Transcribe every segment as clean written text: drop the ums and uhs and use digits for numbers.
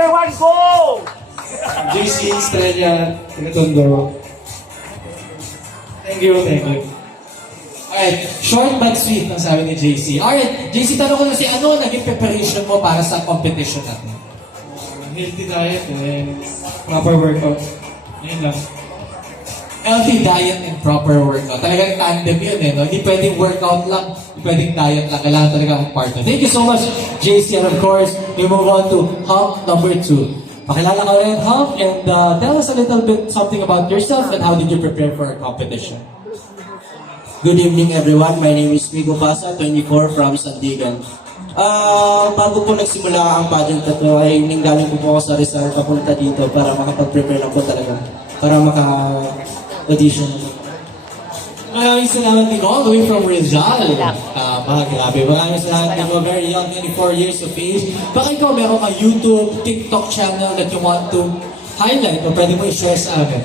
everyone, go! JC, Estrella, Tinatondo. Thank you, thank you. Alright, short but sweet ang sabi ni JC. Alright, JC, tanong ko na si ano naging preparation mo para sa competition natin? Healthy diet and proper workout. Ayun lang. Healthy diet and proper workout. Talagang tandem yun eh, no? Hindi pwedeng workout lang, hindi pwedeng diet lang. Kailangan talaga ang partner. Thank you so much, JC. And of course, we move on to Hunk number 2. Pakilala ka rin, Hunk, and tell us a little bit something about yourself and how did you prepare for our competition? Good evening everyone, my name is Migo Pasa, 24 from Sandigan. Bago po nagsimula ang pageant na to ay nanggaling po ako sa Rizal papunta dito para makapag-prepare lang po talaga. Para maka-audition. Maraming salamat din all the way from Rizal. Grabe. Maraming salamat din mo. Very young, 24 years of age. Baka ikaw meron ka YouTube, TikTok channel that you want to highlight o pwede mo i-share sa amin?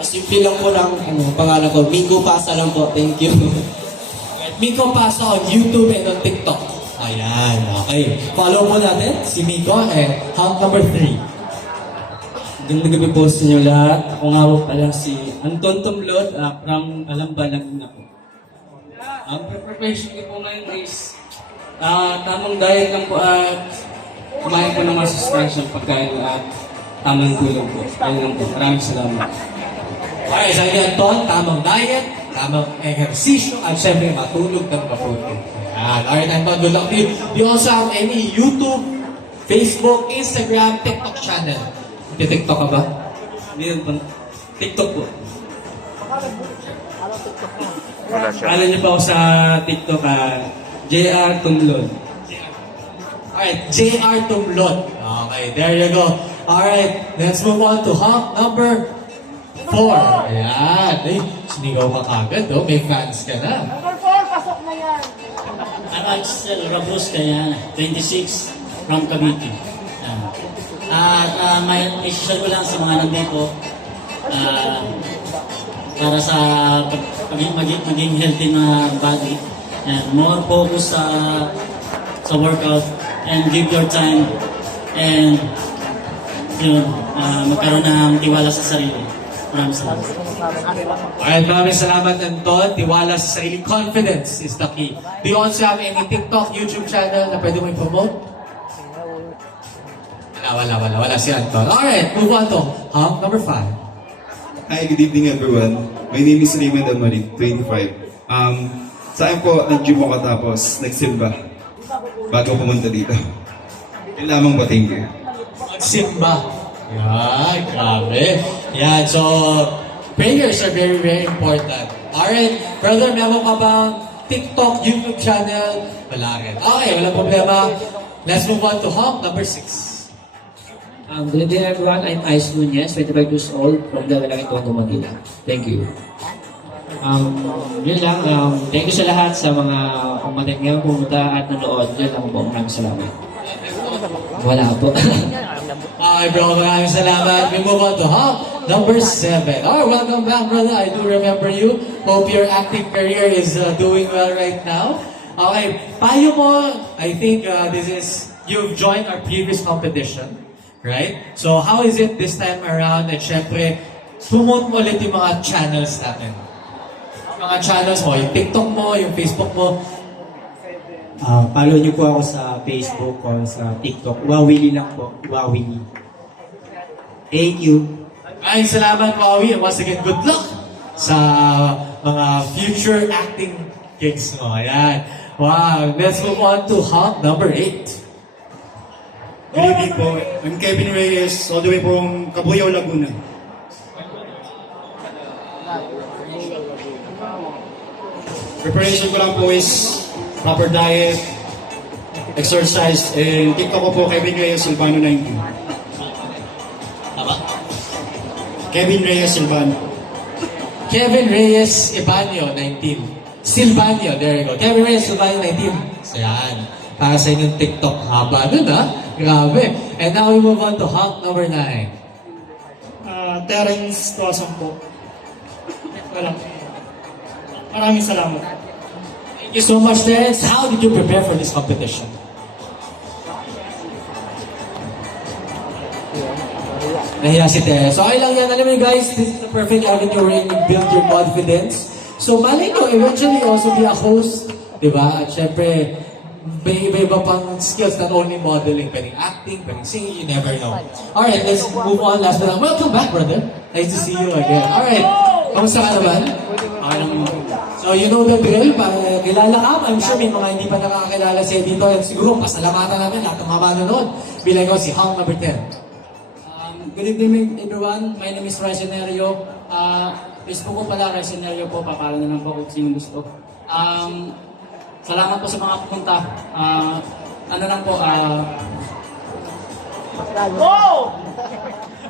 Simple lang po ng pangalan ko, Migo Pasa lang po, thank you. Miko Pasa on YouTube and on TikTok. Ayan, okay. Follow mo natin si Miko and Hunk number 3. Magandang gabi po sa inyo lahat. Ako nga po pala si Anton Tumlod from Alamba, Laguna po. Ang preparation ko po ngayon is tamang diet lang po at kumain po ng masustansiyang pagkain at tamang tulog po. Ayun lang po. Maraming salamat. Okay, sabi ni Anton, tamang diet, tamang ehersisyo, at syempre matulog ng mabuti. Ayan. Alright, Anton, good luck to you. Do you also have any YouTube, Facebook, Instagram, TikTok channel? TikTok ka ba? Hindi yan po. TikTok po. Alam niyo pa ako sa TikTok, JR Tumlod. Alright, JR Tumlod. Okay, there you go. Alright, let's move on to Hunk number 4. Ayan. Ay, sinigaw ka kagad, oh. May fans ka na. Number 4, pasok na yan. Axel Rabus kaya 26 from Gwapito. May decision ko lang sa mga nandito para sa maging healthy na body and more focus sa workout and give your time and yun, magkaroon ng tiwala sa sarili. Maraming salamat. Alright, maraming salamat, Anton. Tiwala sa sarili. Confidence is the key. Do you also have any TikTok, YouTube channel na pwede mo i-promote? Wala si Anton. Alright, move on to Hunk number 5. Hi, good evening everyone. My name is Raymond Amarit, 25. Saan po nag-gym ako tapos nagsimba bago pumunta dito. Yun lamang po, thank you. Simba. Yan, grabe. Yan, so prayers are very, very important. Alright, brother, meron ka bang TikTok, YouTube channel? Wala rin. Okay, walang problema. Let's move on to Hunk number 6. Good evening everyone, I'm Ice Nunez, 25 years old from the Ilocano Manila. Thank you. Yun lang, thank you sa lahat sa mga umating ngayon pumunta at nanood. Yun lang po, maraming salamat. Wala po. Okay bro, maraming salamat. We move on to Hunk number 7. Alright, welcome back brother. I do remember you. Hope your acting career is doing well right now. Okay, payo mo, I think you've joined our previous competition. Right? So, how is it this time around? At syempre, promote mo ulit yung mga channels natin. Mga channels mo, yung TikTok mo, yung Facebook mo. Follow niyo po ako sa Facebook o sa TikTok. Wawili lang po. Wawili. Thank you. Ay, salamat Wawi. And once again, good luck sa mga future acting gigs mo. Ayan. Wow. Let's move on to Hunk number 8. Good evening po. I'm Kevin Reyes, all the way from Cabuyao, Laguna. Preparation ko lang po is proper diet, exercise, and TikTok ko po Kevin Reyes Silvano 19. Tama? Kevin Reyes Silvano. Kevin Reyes Ibanyo, 19. Silvano, there you go. Kevin Reyes Silvano, 19. So yan. Para sa inyong TikTok. Haba nun ha? Grabe. And now we move on to Hunk number 9. Terence Tuason po. Wala. Maraming salamat. Thank you so much, Terence. How did you prepare for this competition? Nahiya si Tere. So, okay lang yan. Alam mo guys, this is the perfect avenue wherein you build your confidence. So, malay nyo, eventually also be a host. Diba? At syempre, may iba-iba pang skills, not only modeling, pwedeng acting, pwedeng singing, you never know. Alright, let's move on. Last but not, welcome back, brother. Nice to see you again. Alright, kamusta ka naman? So, you know the drill. Para kilala ka, I'm sure may mga hindi pa nakakilala sa'yo dito. And siguro, pasalamatan namin lahat ng mga manonood. Bilang ko si Hung number 10. Good evening everyone, my name is Raicenario. Facebook ko pala, Raicenario po, papala na lang po kung sino gusto. Salamat po sa mga pumunta. Ano lang po,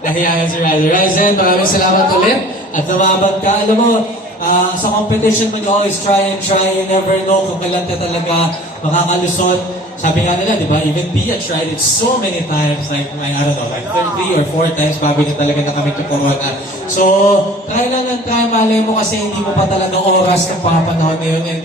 Nahiya si Ryzen. Ryzen, maraming salamat ulit. At lumabag ka. Alam mo, sa competition mo, you always try and try. You never know kung kailan ka talaga makakalusot. Sabi nga nila, di ba? Even Pia tried it so many times. Like, I don't know, like 3 or 4 times bago niya talaga nakamit yung corona. So, try lang ng try. Malay mo kasi hindi mo pa talaga oras ng panahon na yun. And